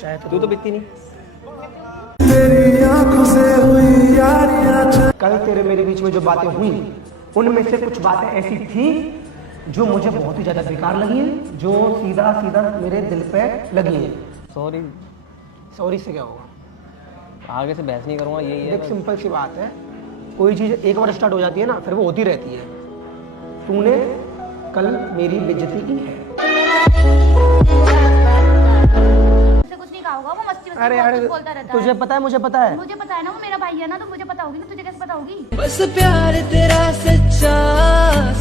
चाहे तो तू तो बिकती नहीं। कल तेरे मेरे बीच में जो बातें हुई उनमें से कुछ बातें ऐसी थी जो मुझे बहुत ही ज्यादा बेकार लगी हैं, जो सीधा सीधा मेरे दिल पे लगी हैं। सॉरी। सॉरी से क्या होगा? आगे से बहस नहीं करूँगा, यही है। एक सिंपल सी बात है, कोई चीज़ एक बार स्टार्ट हो जाती है ना फिर वो होती रहती है। तूने कल मेरी बेइज्जती की है। कुछ नहीं कहा होगा, वो मस्ती मस्ती अरे अरे बोलता रहता तुझे है। पता है, मुझे पता है। मुझे पता है ना, वो मेरा भाई है ना, तो मुझे पता होगी ना, तुझे कैसे पता होगी? बस प्यार तेरा सच्चा,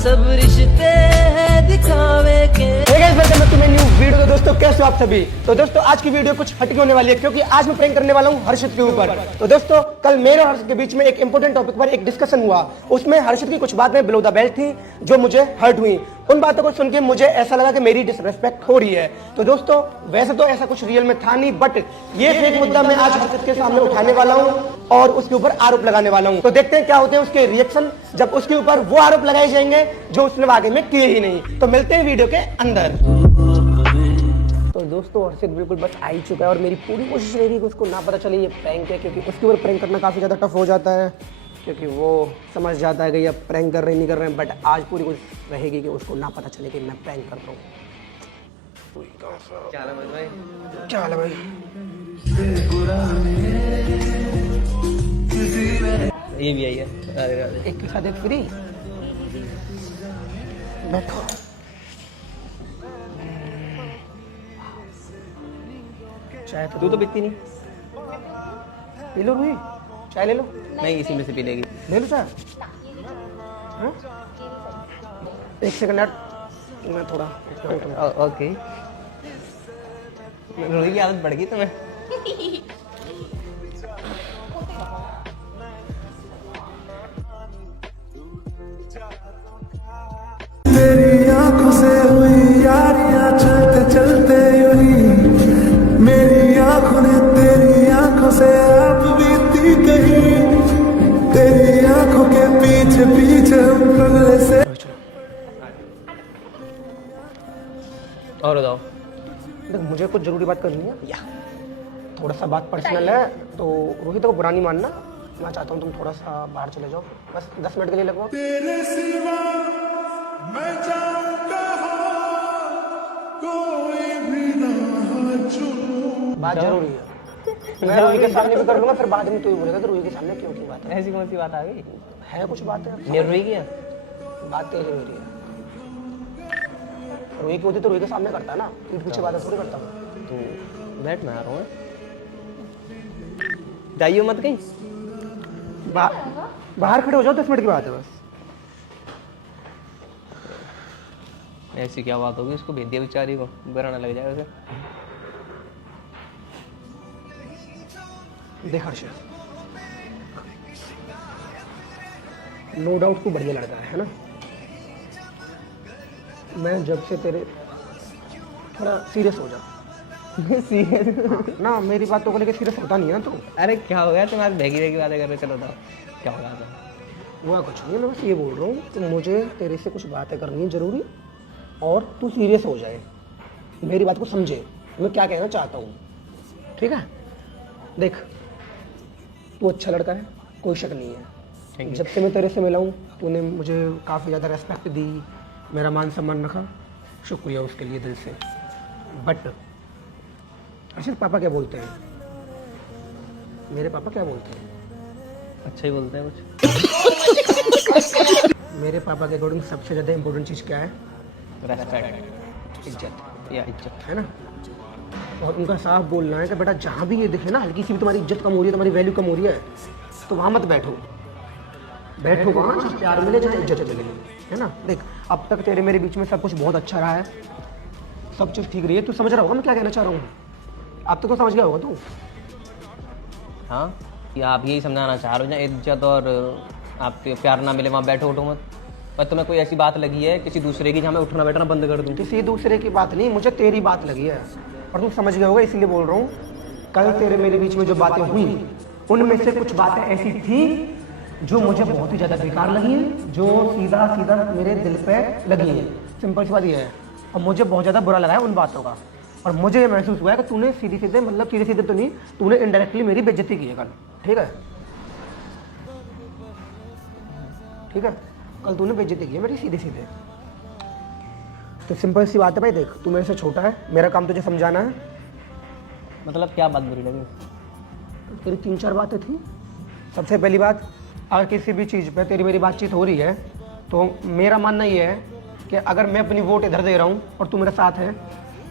सब रिश्ते हैं दिखावे के। Welcome back to my new video. तो दोस्तों कैसे हो आप सभी? तो दोस्तों आज की वीडियो कुछ हटके होने वाली है क्योंकि आज मैं प्रैंक करने वाला हूं हर्षित के ऊपर। तो दोस्तों कल मेरे और हर्षित के बीच में एक इंपॉर्टेंट टॉपिक पर एक डिस्कशन हुआ। उसमें हर्षित की कुछ बातें बिलो द बेल्ट थी जो मुझे हर्ट हुई। उन बातों को सुन के मुझे ऐसा लगा कि मेरी डिसरेस्पेक्ट हो रही है। तो दोस्तों वैसे तो ऐसा कुछ रियल में था नहीं, बट ये फेक मुद्दा मैं आज हर्षित के सामने उठाने वाला हूं और उसके ऊपर आरोप लगाने वाला हूं। तो देखते हैं क्या होते हैं उसके रिएक्शन जब उसके ऊपर वो आरोप लगाए जाएंगे जो उसने वाकई में किए ही नहीं। तो मिलते हैं वीडियो के अंदर। तो दोस्तों हर्षित बिल्कुल बस आ ही चुका है और मेरी पूरी कोशिश रहेगी कि उसको ना पता चले ये प्रैंक है, क्योंकि उसके ऊपर प्रैंक करना काफ़ी ज़्यादा टफ हो जाता है क्योंकि वो समझ जाता है कि ये प्रैंक कर रहे नहीं कर रहे हैं। बट आज पूरी कोशिश रहेगी कि उसको ना पता चले कि मैं प्रैंक कर रहा हूँ। क्या हाल है भाई? ये भी आई है। अरे एक के साथ एक फ्री। बैठो। चाय तू तो बिकती नहीं। पी लो रुई, चाय ले लो। नहीं, इसी में से पी लेगी। ले लो चाय। हाँ? एक सेकंड यार, मैं थोड़ा ओके। रोई की आदत बढ़ गई तुम्हें। तेरी आंखों से हुई यारियां चलते चलते यूं, मेरी आंखों ने तेरी आंखों से आप बीती कहीं, तेरी आंखों के पीछे पीछे पगले से। और बताओ। देख मुझे कुछ जरूरी बात करनी है या थोड़ा सा बात पर्सनल है, तो रोहित को बुरा नहीं मानना। मैं चाहता हूँ तुम थोड़ा सा बाहर चले जाओ, बस 10 मिनट के लिए लगवाओ। तेरे सिवा मैं जाऊं कहां, कोई भी ना चुनूं। बात जरूरी है। मैं रोहित के सामने भी कर लूंगा, फिर बाद में तू ही बोलेगा कि रोहित के सामने क्यों की बात है। ऐसी कौन सी बात आ गई? है कुछ बात है, रोई की है? बात तेरी हो रही है। रोहित की होती तो रोहित के सामने करता है ना, पीठ पीछे बातें थोड़ी करता हूँ। तू बैठ, मैं आ रहा हूँ। जाइए मत कहीं। बाहर खड़े हो जाओ, 10 मिनट की बात है बस। ऐसी क्या बात होगी? उसको भेज दिया बेचारी को, बुरा ना लग जाए उसे। देख हर्षित, नो डाउट तू बढ़िया लड़का है ना। मैं जब से तेरे थोड़ा सीरियस हो जा। सीरियस? ना मेरी बातों को लेकर सीरियस होता नहीं है ना तू। अरे क्या हो गया? तुम आज भैगी भैगी बातें कर रहे, चलो बताओ क्या हो गया? हुआ कुछ नहीं है, मैं बस ये बोल रहा हूँ कि मुझे तेरे से कुछ बातें करनी है जरूरी, और तू सीरियस हो जाए, मेरी बात को समझे मैं क्या कहना चाहता हूँ, ठीक है? देख तू अच्छा लड़का है, कोई शक नहीं है। जब से मैं तेरे से मिला हूँ तूने मुझे काफ़ी ज़्यादा रेस्पेक्ट दी, मेरा मान सम्मान रखा, शुक्रिया उसके लिए दिल से। बट अर्षित पापा क्या बोलते हैं? मेरे पापा क्या बोलते हैं? अच्छा ही बोलते हैं कुछ। मेरे पापा के अकॉर्डिंग सबसे ज़्यादा इंपॉर्टेंट चीज़ क्या है? रेस्पेक्ट, इज्जत, या इज्जत, है ना? और उनका साफ बोलना है कि बेटा जहाँ भी ये दिखे ना हल्की सी भी तुम्हारी इज्जत कम हो रही है, तुम्हारी वैल्यू कम हो रही है, तो वहाँ मत बैठो। बैठो वहाँ जहाँ प्यार मिले, जहाँ इज्जत मिले, है ना? देख अब तक तेरे मेरे बीच में सब कुछ बहुत अच्छा रहा है, सब चीज़ ठीक रही है। तू समझ रहा होगा मैं क्या कहना चाह रहा हूँ? अब तक तो समझ गया होगा तू। हाँ कि आप यही समझाना चाह रहे हो ना, इज्जत और आपके प्यार ना मिले वहाँ बैठो उठो मत। पर तुम्हें कोई ऐसी बात लगी है किसी दूसरे की जहाँ मैं उठना बैठना बंद कर दूँ? किसी दूसरे की बात नहीं, मुझे तेरी बात लगी है और तू समझ गया होगा, इसीलिए बोल रहा हूँ। कल तेरे मेरे बीच में जो बातें हुई उनमें से कुछ बातें ऐसी थी जो मुझे बहुत ही ज़्यादा बेकार लगी हैं, जो सीधा सीधा मेरे दिल पे लगी हैं। सिंपल सी बात ये है, और मुझे बहुत ज़्यादा बुरा लगा है उन बातों का। और मुझे ये महसूस हुआ है कि तूने सीधे सीधे, मतलब सीधे सीधे तो नहीं, तूने इनडायरेक्टली मेरी बेइज्जती की है कल। ठीक है, ठीक है, कल तूने बेइज्जती की है मेरी सीधे सीधे। तो सिंपल सी बात है भाई, देख तू मेरे से छोटा है, मेरा काम तुझे समझाना है। मतलब क्या बात बुरी लगी? तेरी 3-4 बातें थी। सबसे पहली बात, अगर किसी भी चीज़ पे तेरी मेरी बातचीत हो रही है तो मेरा मानना ये है कि अगर मैं अपनी वोट इधर दे रहा हूँ और तू मेरे साथ है,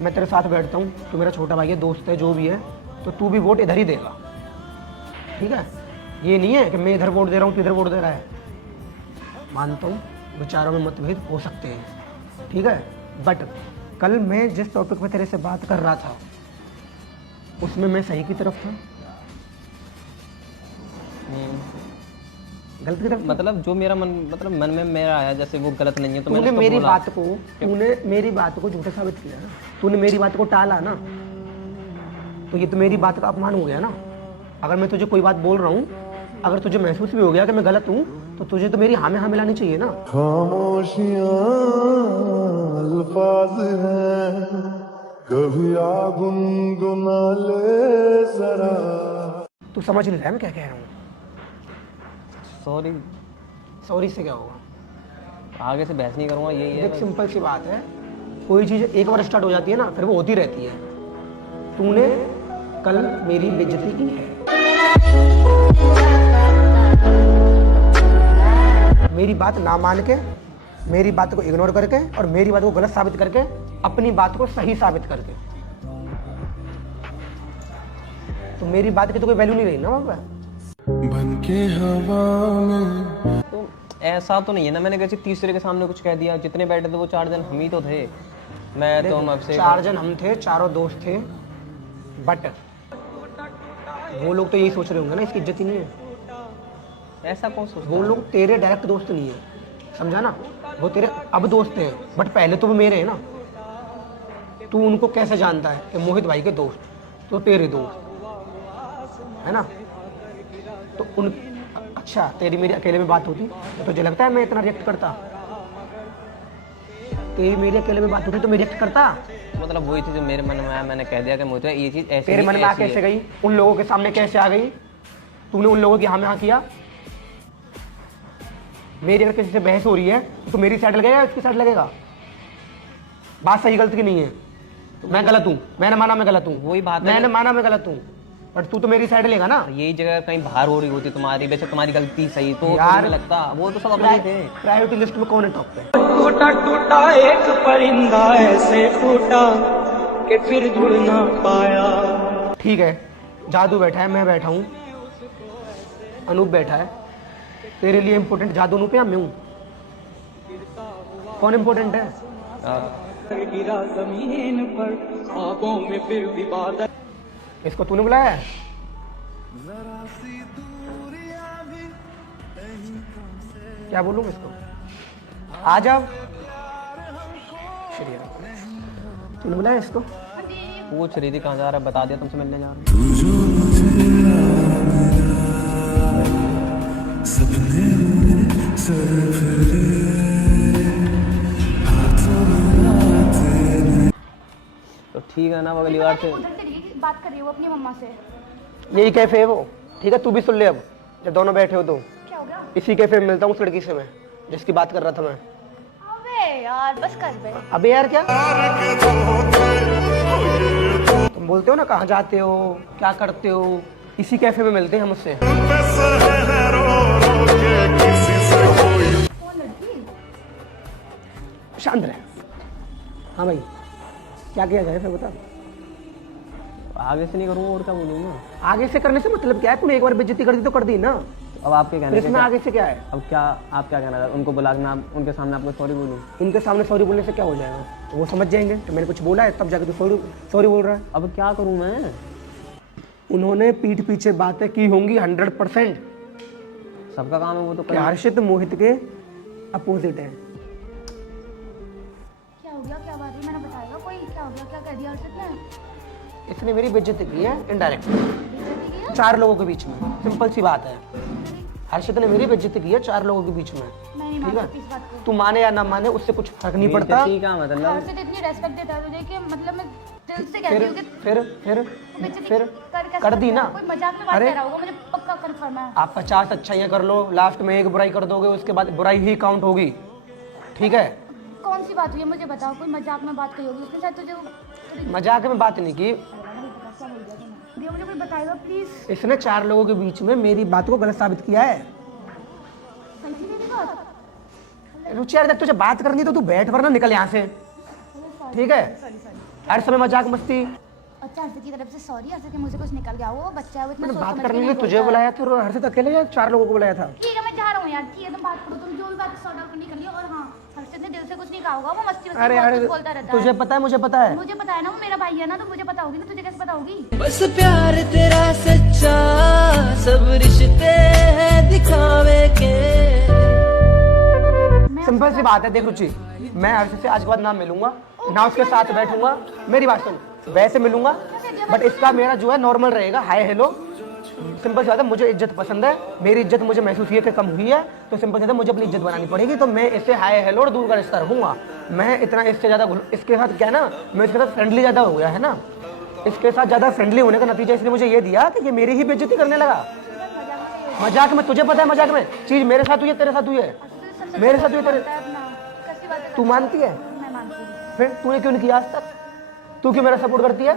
मैं तेरे साथ बैठता हूँ, तू मेरा छोटा भाई है, दोस्त है, जो भी है, तो तू भी वोट इधर ही देगा। ठीक है, ये नहीं है कि मैं इधर वोट दे रहा हूँ, तू इधर वोट दे रहा है। मानता हूँ विचारों में मतभेद हो सकते हैं, ठीक है, बट कल मैं जिस टॉपिक पे तेरे से बात कर रहा था उसमें मैं सही की तरफ था, गलत की तरफ। मतलब जो मेरा मन, मतलब मन में मेरा आया जैसे वो गलत नहीं है तो तूने मैंने मेरी बोला। बात को झूठा साबित किया ना, तूने मेरी बात को टाला ना, तो ये तो मेरी बात का अपमान हो गया ना। अगर मैं तुझे कोई बात बोल रहा हूँ, अगर तुझे महसूस भी हो गया कि मैं गलत हूँ, तो तुझे तो मेरी हाँ में हाँ मिलानी चाहिए ना। खामोशियां अल्फाज हैं, कभी आ गुनगुना ले जरा। तू समझ नहीं रहा है मैं क्या कह रहा हूँ। सॉरी, सॉरी से क्या होगा? आगे से बहस नहीं करूँगा, यही है। एक सिंपल सी बात है, कोई चीज़ एक बार स्टार्ट हो जाती है ना, फिर वो होती रहती है। तूने कल मेरी बेइज्जती की है, मेरी बात ना मान के, मेरी बात को इग्नोर करके और मेरी बात को गलत साबित करके, अपनी बात को सही साबित करके, तो मेरी बात की तो कोई वैल्यू नहीं रही ना वहाँ पे। बनके हवा में तो ऐसा तो नहीं है ना, मैंने किसी तीसरे के सामने कुछ कह दिया। जितने बैठे थे वो 4 जन हम ही तो थे। मैं तो आपसे 4 जन हम थे, चारों दोस्त थे, बट वो लोग तो यही सोच रहे होंगे ना इसकी इज्जत ही नहीं है। ऐसा कौन सोचता वो है? लोग तेरे डायरेक्ट दोस्त नहीं है, समझा ना, वो तेरे अब दोस्त हैं, बट पहले तो वो मेरे हैं ना। तू उनको कैसे जानता है कि मोहित भाई के दोस्त तो तेरे दोस्त है ना। तो उन, अच्छा तेरी मेरी अकेले में बात होती तो तुझे लगता है मैं इतना रिएक्ट करता? तेरी मेरी अकेले में बात होती तो मैं रिएक्ट करता? मतलब वही थी जो मेरे मन में आया, मैंने कह दिया कि मुझे ये चीज़ ऐसे तेरे ही मन में आ ऐसी है। कैसे गई? उन लोगों के सामने कैसे आ गई? तूने उन लोगों की हाँ में हाँ किया? मेरी अगर किसी से बहस हो रही है तो मेरी साइड लगेगा या उसकी साइड लगेगा? बात सही गलत की नहीं है, मैं गलत हूँ, मैंने माना मैं गलत हूँ, वही बात है। मैंने माना मैं गलत हूँ, बट तू तो मेरी साइड लेगा ना। यही जगह कहीं बाहर हो रही होती तुम्हारी, वैसे तुम्हारी गलती सही तो यार, तुम्हें लगता वो तो सब अपने थे। प्रायोरिटी लिस्ट में कौन है टॉप पे? टूटा टूटा एक परिंदा ऐसे टूटा कि फिर जुड़ ना पाया। ठीक है, जादू बैठा है, मैं बैठा हूँ, अनूप बैठा है। तेरे लिए इम्पोर्टेंट जादू अनूप है या मैं हूँ? कौन इम्पोर्टेंट है? गिरा जमीन पर ख्वाबों में फिर भी बादल। इसको तूने बुलाया है? क्या बोलूँ मैं इसको? आ जाओ। श्री राम। तूने बुलाया इसको? पूछ रही थी कहाँ जा रहा है, बता दिया तुमसे मिलने जा रहा हूँ। तो ठीक है ना, वो अगली बार से उधर से रही बात कर रही हूँ अपनी मम्मा से। यही कैफे है वो, ठीक है, तू भी सुन ले। अब जब दोनों बैठे हो तो क्या हो गया? इसी कैफे में मिलता हूँ उस लड़की से मैं, जिसकी बात कर रहा था मैं। अबे यार बस कर बे। अबे यार क्या तुम बोलते हो ना, कहाँ जाते हो, क्या करते हो, इसी कैफे में मिलते हैं हम उससे। कौन लड़की? शांत रहे। हाँ भाई, क्या किया जाए फिर बता। आगे से नहीं करूँगा और क्या बोलूँगा। आगे से करने से मतलब क्या है? तूने एक बार बेइज्जती कर दी तो कर दी ना, अब आपके फिर कहने से इसमें आगे से क्या है? अब क्या आप क्या कहना चाहते? उनको बुला के मैं उनके सामने आपको सॉरी बोलूँ? उनके सामने सॉरी बोलने से क्या हो जाएगा? तो वो समझ जाएंगे तो मैंने कुछ बोला है, तब जाके तू सॉरी बोल रहा है। अब क्या करूँ मैं? उन्होंने पीठ पीछे बातें की होंगी 100%। सबका काम है वो तो कि हर्षित मोहित के अपोजिट है। क्या हो गया? क्या बात है? मैंने बताया कोई? क्या हो गया? क्या कह दिया हर्षित ने? इसने मेरी बेइज्जती की है इनडायरेक्ट, बेइज्जती की है? 4 लोगों के बीच में। सिंपल सी बात है, हर्षित ने मेरी बेइज्जती की है 4 लोगों के बीच में। मैं नहीं ठीक मानती है, इस बात को। तू माने या ना माने उससे कुछ फर्क नहीं पड़ता। ठीक है, मतलब हर्षित इतनी रेस्पेक्ट देता है तुझे कि मतलब मैं दिल से कहती हूँ कि फिर कर दी ना। कोई मजाक में बात अरे कर रहा होगा, मुझे पक्का कंफर्म है। आप 50 अच्छाइयाँ कर लो, लास्ट में एक बुराई कर दोगे, उसके बाद बुराई ही काउंट होगी, ठीक है? कौन सी बात हुई है मुझे बताओ, कोई मजाक में बात कही होगी उसके साथ तुझे मजाक में बात नहीं की। भैया मुझे कोई बताएगा प्लीज। इसने 4 लोगों के बीच में मेरी बात को गलत साबित किया है। सही थी मेरी बात? रुचि यार, जब तुझे बात करनी तो तू बैठ वरना निकल यहाँ से, ठीक है? हर समय मजाक मस्ती। अच्छा हर्षित की तरफ से सॉरी, हर्षित के मुंह से कुछ निकल गया, वो बच्चा है वो इतना मैंने सोच बात समझ के करने नहीं में तुझे बोलता। बुलाया था और हर्षित अकेले या 4 लोगों को बुलाया था? ठीक है मैं जा रहा हूँ यार, ठीक है तुम बात करो, तुम जो भी बात सॉर्ट आउट करनी कर लियो। और हाँ, हर्षित ने दिल से कुछ नहीं कहा होगा, वो मस्ती मस्ती अरे बहुत अरे कुछ बोलता रहता तुझे है। पता है, मुझे पता है। मुझे पता है ना, वो मेरा भाई है ना, तो मुझे पता होगी ना, तुझे कैसे पता होगी? बस प्यार तेरा सच्चा, सब रिश्ते हैं दिखावे के। सिंपल सी बात है, देख रुचि, मैं हर्षित से आज के बाद ना मिलूंगा, ना उसके साथ बैठूंगा। मेरी बात सुन, वैसे मिलूंगा बट इसका मेरा जो है नॉर्मल रहेगा, हाय हेलो। सिंपल सी बात है, मुझे इज्जत पसंद है, मेरी इज्जत मुझे महसूस हुई है कि कम हुई है, तो सिंपल सी बात है मुझे अपनी इज्जत बनानी पड़ेगी। तो मैं इससे हाय हेलो और दूर का रिश्ता रखूंगा। मैं इतना इससे ज़्यादा इसके साथ क्या है ना, मैं इसके साथ फ्रेंडली ज़्यादा हो गया है ना, इसके साथ ज़्यादा फ्रेंडली होने का नतीजा इसने मुझे ये दिया कि ये मेरी ही बेइज्जती करने लगा। मजाक में, तुझे पता है मजाक में चीज़ मेरे साथ हुई है, तेरे साथ हुई है, मेरे साथ हुई है, तेरे। तू मानती है? मैं मानती हूँ। फिर तूने क्यों नहीं किया आज तक? तू क्यों मेरा सपोर्ट करती है?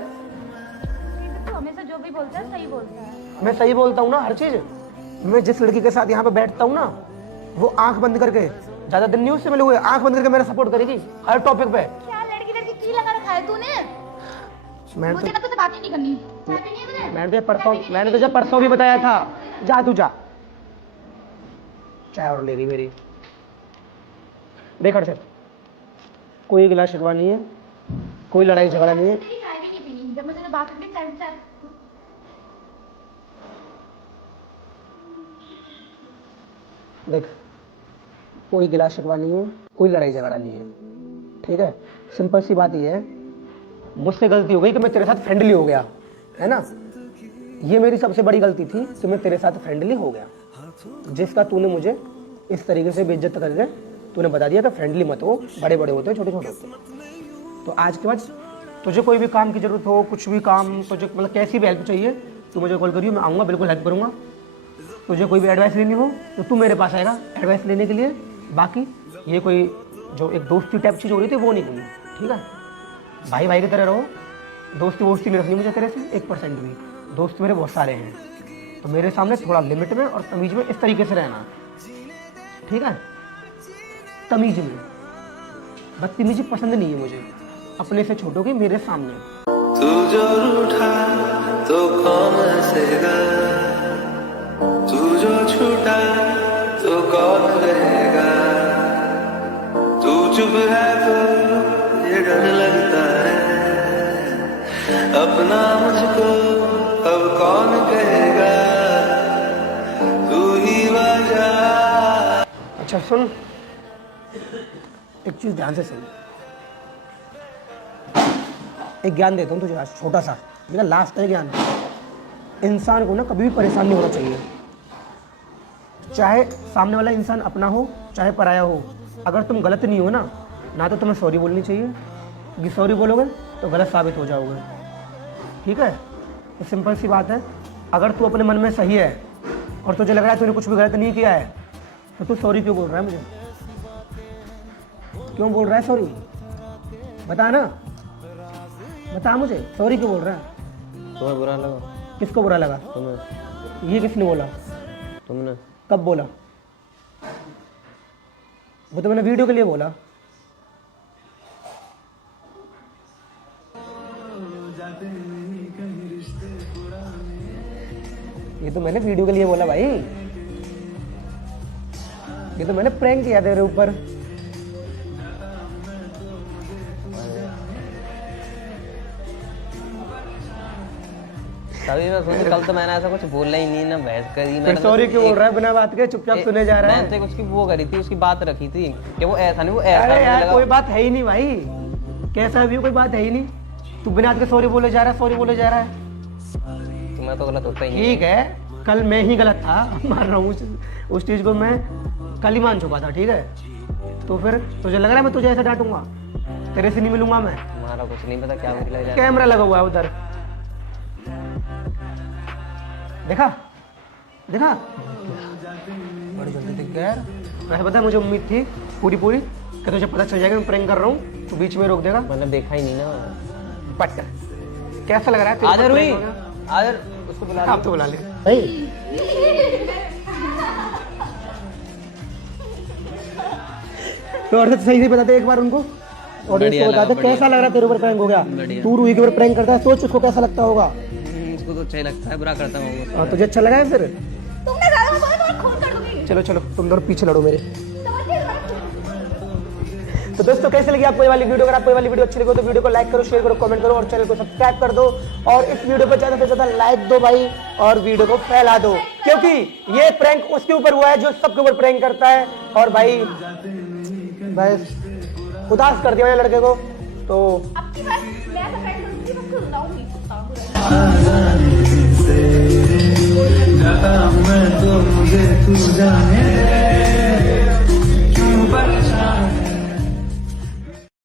तू हमेशा जो भी बोलता है सही बोलता है। मैं सही बोलता हूँ ना हर चीज। मैं जिस लड़की के साथ यहाँ पे बैठता हूँ ना, वो आंख बंद करके, ज्यादा दिन नहीं उससे मिले हुए, आंख बंद करके मेरा सपोर्ट करेगी हर टॉपिक पे। क्या लड़की की लगा रखा है तूने? मुझे ना तुझसे बात ही नहीं करनी। मैंने तुझे परसों भी बताया था, जा तू जा। चाय और ले गई मेरी। देख हर्षित, कोई गिला शिकवा नहीं है, कोई लड़ाई झगड़ा नहीं है। तेरी चाय भी नहीं पीनी, जब मैं तुझे बात करनी चाय चाय। देख, कोई गिला शिकवा नहीं है, कोई लड़ाई झगड़ा नहीं है, ठीक है? सिंपल सी बात ये है, मुझसे गलती हो गई कि मैं तेरे साथ फ्रेंडली हो गया, है ना? ये मेरी सबसे बड़ी गलती थी कि मैं तेरे साथ फ्रेंडली हो गया, जिसका तूने मुझे इस तरीके से बेइज्जत करके तूने बता दिया कि फ्रेंडली मत हो, बड़े बड़े होते हैं, छोटे छोटे होते हैं। तो आज के बाद तुझे कोई भी काम की जरूरत हो, कुछ भी काम तुझे मतलब कैसी भी हेल्प चाहिए, तू मुझे कॉल करियो, मैं आऊँगा, बिल्कुल हेल्प करूँगा। तुझे कोई भी एडवाइस लेनी हो तो तू मेरे पास आएगा एडवाइस लेने के लिए। बाकी ये कोई जो एक दोस्ती टाइप चीज़ हो रही थी वो नहीं करनी, ठीक है? भाई भाई की तरह रहो, दोस्ती वोस्ती नहीं रखनी मुझे तेरे से 1% भी। दोस्त मेरे बहुत सारे हैं, तो मेरे सामने थोड़ा लिमिट में और तमीज में इस तरीके से रहना, ठीक है? तमीज में, बदतमीजी पसंद नहीं है मुझे अपने से छोटों की मेरे सामने। तू जो रूठा तो कौन हंसेगा, तू जो छूटा तो कौन रहेगा, तू चुप है तो ये डर लगता है, अपना मुझको अब कौन कहेगा, तू ही वजह। अच्छा सुन, एक चीज़ ध्यान से सुन, एक ज्ञान देता हूँ तुझे आज, छोटा सा, मेरा लास्ट है ज्ञान। इंसान को ना कभी भी परेशान नहीं होना चाहिए, चाहे सामने वाला इंसान अपना हो चाहे पराया हो। अगर तुम गलत नहीं हो ना तो तुम्हें सॉरी बोलनी चाहिए, क्योंकि सॉरी बोलोगे तो गलत साबित हो जाओगे, ठीक है? तो सिंपल सी बात है, अगर तू अपने मन में सही है और तुझे लग रहा है तूने कुछ भी गलत नहीं किया है, तो तू सॉरी क्यों बोल रहा है मुझे? क्यों बोल रहा है सॉरी? बता ना, बता मुझे, सॉरी क्यों बोल रहा है? तुम्हें बुरा लगा? किसको बुरा लगा? तुम्हें। ये किसने बोला? तुमने। कब बोला? वो तो मैंने वीडियो के लिए बोला। ये तो मैंने वीडियो के लिए बोला भाई, ये तो मैंने प्रैंक किया तेरे ऊपर। तभी मैं सोचूं, कल तो मैंने ऐसा कुछ बोला ही नहीं, ना बहस करी फिर मैंने। सॉरी क्यों बोल रहा है बिना बात के? चुपचाप सुने जा रहा है। मैंने तो उसकी वो करी थी, उसकी बात रखी थी कि वो ऐसा नहीं, वो ऐसा। अरे मुझे यार लगा- कोई बात है ही नहीं भाई, कैसा भी हो, कोई बात है ही नहीं। तू बिना बात के सॉरी बोले जा रहा है, सॉरी बोले जा रहा है। तुम्हें तो गलत होता ही नहीं। ठीक है, कल मैं ही गलत था, मान रहा हूँ उस चीज़ को, मैं कल ही मान चुका था, ठीक है? तो फिर तुझे लग रहा है मैं तुझे ऐसे डांटूंगा? तेरे से नहीं मिलूंगा मैं? तुम्हारा कुछ नहीं पता क्या बुरी लग जाए। कैमरा लगा हुआ है उधर, देखा देखा, बड़ी जल्दी दिख गया यार। वैसे पता है मुझे उम्मीद थी पूरी कि तुझे पता चल जाएगा मैं प्रैंक कर रहा हूँ, तो बीच में रोक देगा। मैंने देखा ही नहीं ना। बट कैसा लग रहा है? आदर हुई, आदर उसको बुला आप तो बुला ले भाई। तो और सही से बताते एक बार उनको, और इसको बता दे कैसा लग रहा है तेरे ऊपर प्रैंक हो गया। तू रूही के ऊपर प्रैंक करता है, सोच उसको कैसा लगता होगा। इसको तो अच्छा ही लगता है, बुरा करता हूँ। और तुझे अच्छा लगा है फिर? तुमने ज्यादा मत बोलो तो खून कर दूंगी। चलो चलो तुम दोनों पीछे लड़ो मेरे। समझिए थोड़ा। तो दोस्तों कैसे लगी आपको ये वाली वीडियो? अगर आपको ये वाली वीडियो अच्छी लगी तो वीडियो को लाइक करो, शेयर करो, कमेंट करो और चैनल को सब्सक्राइब कर दो। और इस वीडियो को ज्यादा से ज्यादा लाइक दो भाई, और वीडियो को फैला दो, क्योंकि ये प्रैंक उसके ऊपर हुआ है जो सबके ऊपर प्रैंक करता है। और भाई बस उदास कर दिया मेरे लड़के को। तो अब की बार मैं तो फ्रेंड दूसरी बस खुद लाऊंगी। जाता मैं तो मुझे तू जाने